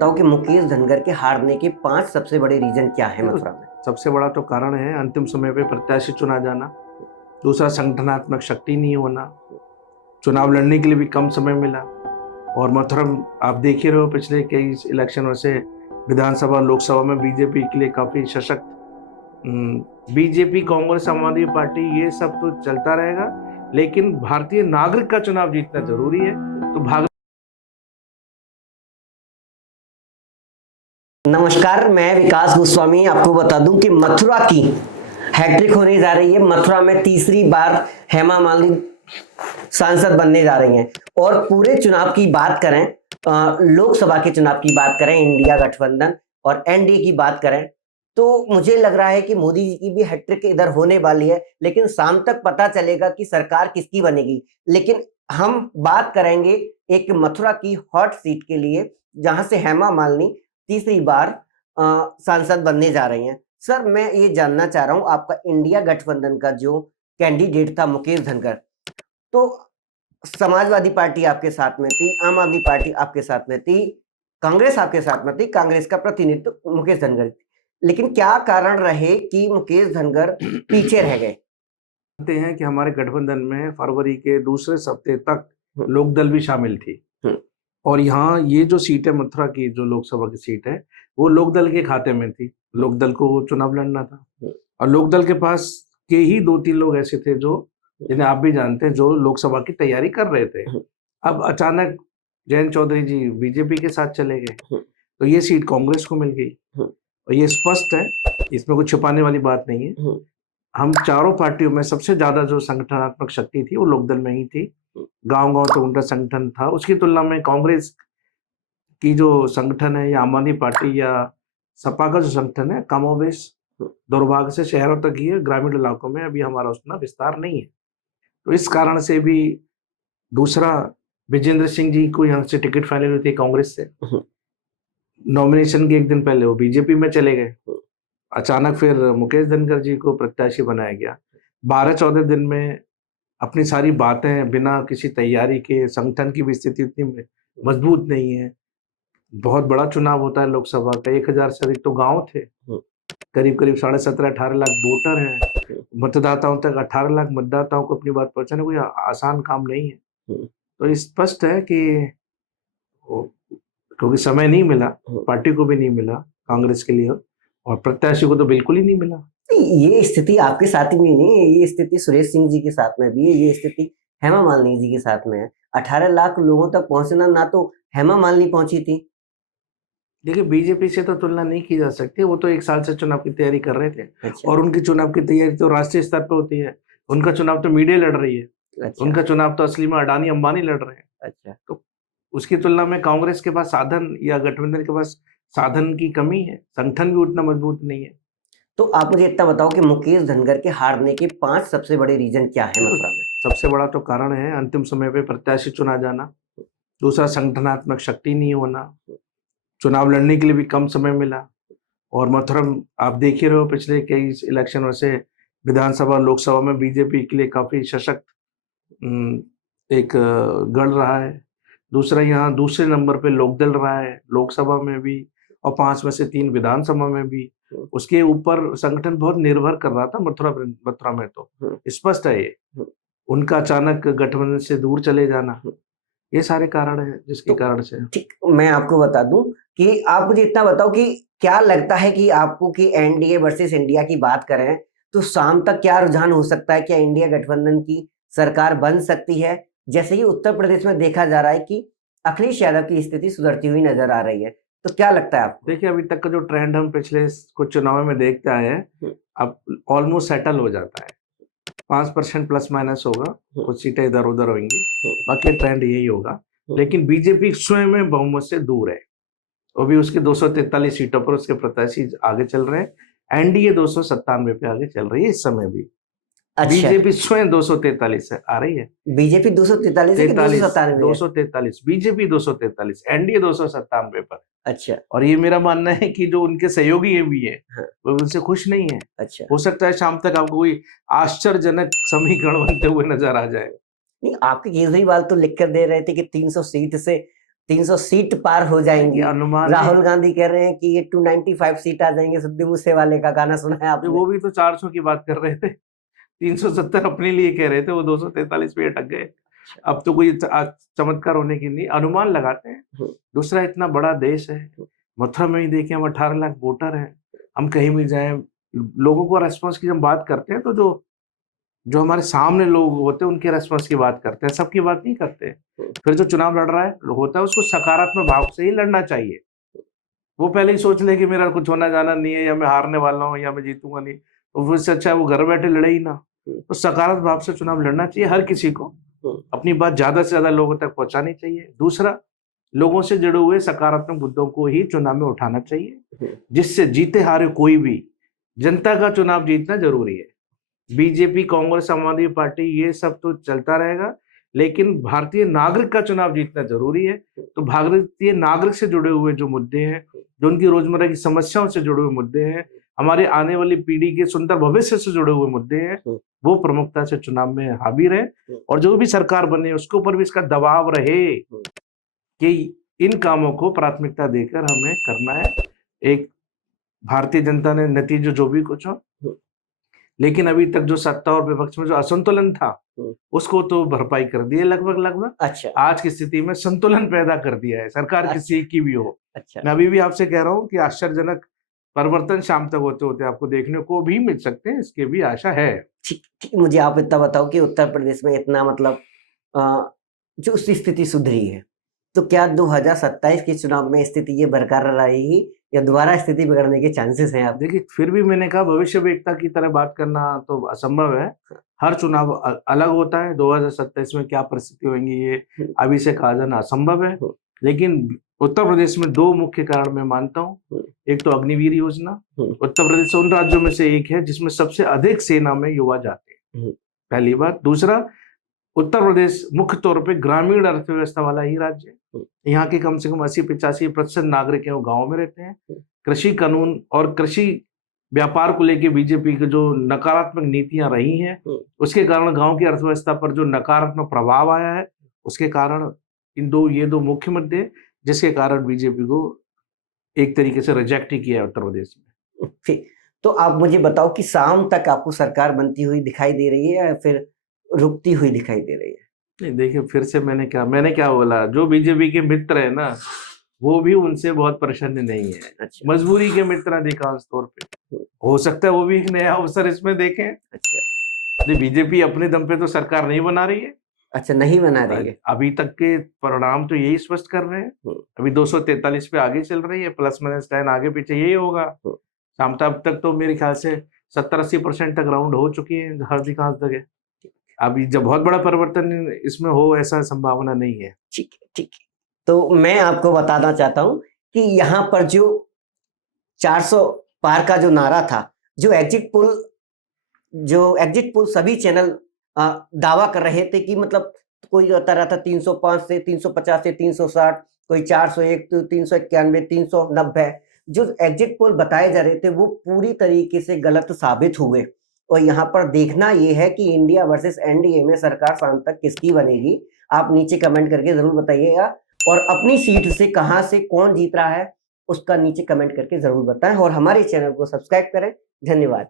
बताओ कि मुकेश धनगर के हारने के 5 सबसे बड़े रीजन क्या है देखो, मथुरा में? सबसे बड़ा तो कारण है अंतिम समय पे प्रत्याशी चुना जाना। दूसरा, संगठनात्मक शक्ति नहीं होना। चुनाव लड़ने के लिए भी कम समय मिला। और मथुरा आप देख ही रहे हो, पिछले कई इलेक्शनों से विधानसभा लोकसभा में बीजेपी के लिए काफी सशक्त, बीजेपी, कांग्रेस, आम आदमी पार्टी, ये सब तो चलता रहेगा, लेकिन भारतीय नागरिक का चुनाव जीतना जरूरी है। तो भाग नमस्कार, मैं विकास गोस्वामी आपको बता दूं कि मथुरा की हैट्रिक होने जा रही है। मथुरा में तीसरी बार हेमा मालिनी सांसद बनने जा रही हैं। और पूरे चुनाव की बात करें, लोकसभा के चुनाव की बात करें, इंडिया गठबंधन और एनडीए की बात करें, तो मुझे लग रहा है कि मोदी जी की भी हैट्रिक इधर होने वाली है। लेकिन शाम तक पता चलेगा कि सरकार किसकी बनेगी। लेकिन हम बात करेंगे एक मथुरा की हॉट सीट के लिए, जहां से हेमा मालिनी तीसरी बार सांसद बनने जा रही हैं। सर, मैं ये जानना चाह रहा हूं, आपका इंडिया गठबंधन का जो कैंडिडेट था मुकेश धनगर, तो समाजवादी पार्टी आपके साथ में थी, आम आदमी पार्टी आपके साथ में थी, कांग्रेस आपके साथ में थी, कांग्रेस का प्रतिनिधित्व मुकेश धनगर, लेकिन क्या कारण रहे कि मुकेश धनगर पीछे रह गए? जानते हैं कि हमारे गठबंधन में फरवरी के दूसरे सप्ताह तक लोकदल भी शामिल थी। और यहाँ ये जो सीट है मथुरा की, जो लोकसभा की सीट है, वो लोकदल के खाते में थी। लोकदल को चुनाव लड़ना था। और लोकदल के पास के ही 2-3 लोग ऐसे थे जो, जिन्हें आप भी जानते हैं, जो लोकसभा की तैयारी कर रहे थे। अब अचानक जयंत चौधरी जी बीजेपी के साथ चले गए, तो ये सीट कांग्रेस को मिल गई। और ये स्पष्ट है, इसमें कुछ छुपाने वाली बात नहीं है। हम चारों पार्टियों में सबसे ज्यादा जो संगठनात्मक शक्ति थी वो लोकदल में ही थी। गांव गांव तक उनका संगठन था। उसकी तुलना में कांग्रेस की जो संगठन है, या आम आदमी पार्टी या सपा का जो संगठन है, कमोबेश दुर्भाग्य से शहरों तक ही है। ग्रामीण इलाकों में अभी हमारा उतना विस्तार नहीं है। तो इस कारण से भी, दूसरा, विजेंद्र सिंह जी को यहाँ से टिकट फाइनल हुई थी कांग्रेस से। नॉमिनेशन के एक दिन पहले वो बीजेपी में चले गए। अचानक फिर मुकेश धनगर जी को प्रत्याशी बनाया गया। 12-14 दिन में अपनी सारी बातें, बिना किसी तैयारी के, संगठन की भी स्थिति उतनी मजबूत नहीं है। बहुत बड़ा चुनाव होता है लोकसभा का, 1000 से अधिक तो गांव थे, करीब करीब 17.5-18 लाख वोटर हैं। मतदाताओं तक, 18 लाख मतदाताओं को अपनी बात पहुंचाना कोई आसान काम नहीं है। तो स्पष्ट है कि क्योंकि समय नहीं मिला, पार्टी को भी नहीं मिला कांग्रेस के लिए, और प्रत्याशी को तो बिल्कुल ही नहीं मिला। ये स्थिति आपके साथ ही में नहीं है, ये स्थिति सुरेश सिंह जी के साथ में भी है, ये स्थिति हेमा मालिनी जी के साथ में है। 18 लाख लोगों तक पहुंचना ना तो हेमा मालिनी पहुंची थी। देखिए, बीजेपी से तो तुलना नहीं की जा सकती। वो तो 1 साल से चुनाव की तैयारी कर रहे थे। अच्छा। और उनकी चुनाव की तैयारी तो राष्ट्रीय स्तर पर होती है। उनका चुनाव तो मीडिया लड़ रही है। अच्छा। उनका चुनाव तो असली में अडानी अंबानी लड़ रहे हैं। अच्छा। तो उसकी तुलना में कांग्रेस के पास साधन, या गठबंधन के पास साधन की कमी है। संगठन भी उतना मजबूत नहीं है। तो आप मुझे इतना बताओ कि मुकेश धनगर के हारने के 5 सबसे बड़े रीजन क्या है मथुरा में? सबसे बड़ा तो कारण है अंतिम समय पे प्रत्याशी चुना जाना। दूसरा, संगठनात्मक शक्ति नहीं होना। चुनाव लड़ने के लिए भी कम समय मिला। और मथुरा आप देख ही रहे हो, पिछले कई इलेक्शनों से विधानसभा लोकसभा में बीजेपी के लिए काफी सशक्त, एक गढ़ रहा है। दूसरा, यहाँ दूसरे नंबर पे लोकदल रहा है, लोकसभा में भी, और 5 में से 3 विधानसभा में भी। उसके ऊपर संगठन बहुत निर्भर कर रहा था मथुरा में। तो स्पष्ट है ये, उनका अचानक गठबंधन से दूर चले जाना, ये सारे कारण है जिसके कारण से। ठीक, मैं आपको बता दूं कि आप मुझे इतना बताओ कि क्या लगता है कि आपको कि एनडीए वर्सेस इंडिया की बात करें तो शाम तक क्या रुझान हो सकता है? क्या इंडिया गठबंधन की सरकार बन सकती है? जैसे ही उत्तर प्रदेश में देखा जा रहा है कि अखिलेश यादव की स्थिति सुधरती हुई नजर आ रही है, तो क्या लगता है आपको? देखिए, अभी तक का जो ट्रेंड हम पिछले कुछ चुनाव में देखते आए हैं, अब ऑलमोस्ट सेटल हो जाता है। 5% प्लस माइनस होगा, कुछ सीटें इधर उधर होंगी, बाकी ट्रेंड यही होगा। लेकिन बीजेपी स्वयं में बहुमत से दूर है। वो भी उसके 243 सीटों पर उसके प्रत्याशी आगे चल रहे हैं। एनडीए 297 पे आगे चल रही है इस समय भी। अच्छा, बीजेपी स्वयं 243 से आ रही है। बीजेपी 243 है कि 297 है? 243, बीजेपी 243, एनडीए 297 पर। अच्छा। और ये मेरा मानना है कि जो उनके सहयोगी ये भी है, हाँ। वो उनसे खुश नहीं है। अच्छा। हो सकता है शाम तक आपको कोई आश्चर्यजनक समीकरण बनते हुए नजर आ जाए। नहीं, आपके केजरीवाल तो लिख कर दे रहे थे कि 300 सीट से 300 सीट पार हो जाएंगी। अनुमान राहुल गांधी कह रहे हैं कि ये 295 सीट आ जाएंगे। सिद्धू मूसेवाले का गाना सुना है आपने? वो भी तो 400 की बात कर रहे थे, 370 अपने लिए कह रहे थे, वो 243 पे अटक गए। अब तो कोई चमत्कार होने की नहीं, अनुमान लगाते हैं। दूसरा, इतना बड़ा देश है, मथुरा में ही देखें हम 18 लाख वोटर हैं, हम कहीं भी जाएं लोगों को रेस्पॉन्स की जब बात करते हैं तो जो हमारे सामने लोग होते हैं उनके रेस्पॉन्स की बात करते हैं, सबकी बात नहीं करते। फिर जो चुनाव लड़ रहा है होता है उसको सकारात्मक भाव से ही लड़ना चाहिए। वो पहले ही सोच ले कि मेरा कुछ होना जाना नहीं है, या मैं हारने वाला हूँ, या मैं जीतूंगा नहीं, तो उससे अच्छा है वो घर बैठे लड़े ही ना। तो सकारात्मक भाव से चुनाव लड़ना चाहिए, हर किसी को अपनी बात ज्यादा से ज्यादा लोगों तक पहुंचानी चाहिए। दूसरा, लोगों से जुड़े हुए सकारात्मक मुद्दों को ही चुनाव में उठाना चाहिए, जिससे जीते हारे कोई भी, जनता का चुनाव जीतना जरूरी है। बीजेपी, कांग्रेस, आम आदमी पार्टी, ये सब तो चलता रहेगा, लेकिन भारतीय नागरिक का चुनाव जीतना जरूरी है। तो भारतीय नागरिक से जुड़े हुए जो मुद्दे हैं, जो उनकी रोजमर्रा की समस्याओं से जुड़े हुए मुद्दे हैं, हमारे आने वाली पीढ़ी के सुंदर भविष्य से जुड़े हुए मुद्दे हैं, वो प्रमुखता से चुनाव में हावी रहे। और जो भी सरकार बने उसके ऊपर भी इसका दबाव रहे कि इन कामों को प्राथमिकता देकर हमें करना है। एक भारतीय जनता ने नतीजे जो भी कुछ हो, लेकिन अभी तक जो सत्ता और विपक्ष में जो असंतुलन था उसको तो भरपाई कर दी है लगभग। अच्छा, आज की स्थिति में संतुलन पैदा कर दिया है, सरकार किसी की भी हो। अच्छा, मैं अभी भी आपसे कह रहा हूँ कि आश्चर्यजनक परिवर्तन शाम तक होते होते आपको देखने को भी मिल सकते हैं, इसकी भी आशा है। ठीक, मुझे आप इतना बताओ कि उत्तर प्रदेश में इतना मतलब जो उसकी स्थिति सुधरी है, तो क्या 2027 के चुनाव में स्थिति ये बरकरार रहेगी या दोबारा स्थिति बिगड़ने के चांसेस हैं? आप देखिए, फिर भी मैंने कहा भविष्य वेत्ता की तरह बात करना तो असंभव है। हर चुनाव अलग होता है, 2027 में क्या परिस्थिति होंगी ये अभी से कहा जाना असंभव है। लेकिन उत्तर प्रदेश में दो मुख्य कारण मैं मानता हूँ। एक तो अग्निवीर योजना, उत्तर प्रदेश उन राज्यों में से एक है जिसमें सबसे अधिक सेना में युवा जाते हैं, पहली बात। दूसरा, उत्तर प्रदेश मुख्य तौर पे ग्रामीण अर्थव्यवस्था वाला ही राज्य है। यहाँ के कम से कम 80-85% नागरिक हैं वो गाँव में रहते हैं। कृषि कानून और कृषि व्यापार को लेके बीजेपी की जो नकारात्मक नीतियां रही हैं, उसके कारण गांव की अर्थव्यवस्था पर जो नकारात्मक प्रभाव आया है, उसके कारण ये दो मुख्य मुद्दे, जिसके कारण बीजेपी को एक तरीके से रिजेक्ट ही किया है उत्तर प्रदेश में। ठीक, तो आप मुझे बताओ कि शाम तक आपको सरकार बनती हुई दिखाई दे रही है या फिर रुकती हुई दिखाई दे रही है? नहीं, देखिए, फिर से मैंने क्या बोला, जो बीजेपी के मित्र है ना वो भी उनसे बहुत प्रसन्न नहीं है। अच्छा, मजबूरी के मित्र अधिकांश तौर पे, हो सकता है वो भी एक नया अवसर इसमें देखें। अच्छा, बीजेपी अपने दम पे तो सरकार नहीं बना रही है। अच्छा, नहीं बना रही है। अभी तक के परिणाम तो यही स्पष्ट कर रहे हैं। अभी 243 पे आगे चल रही है, ±10 आगे पीछे यही होगा। शाम तक तो मेरे ख्याल से 70-80% तक राउंड हो चुकी है हर अधिकांश जगह। अभी जब बहुत बड़ा परिवर्तन इसमें हो ऐसा संभावना नहीं है। ठीक है, ठीक है। तो मैं आपको बताना चाहता हूं कि यहाँ पर जो 400 पार का जो नारा था, जो एग्जिट पोल सभी चैनल दावा कर रहे थे कि मतलब कोई कहता रहा था 305 से 350 से 360, कोई 401 तो 391, 390, जो एग्जिट पोल बताए जा रहे थे वो पूरी तरीके से गलत साबित हुए। और यहाँ पर देखना ये है कि इंडिया वर्सेस एनडीए में सरकार शाम तक किसकी बनेगी। आप नीचे कमेंट करके जरूर बताइएगा, और अपनी सीट से कहां से कौन जीत रहा है उसका नीचे कमेंट करके जरूर बताएं, और हमारे चैनल को सब्सक्राइब करें। धन्यवाद।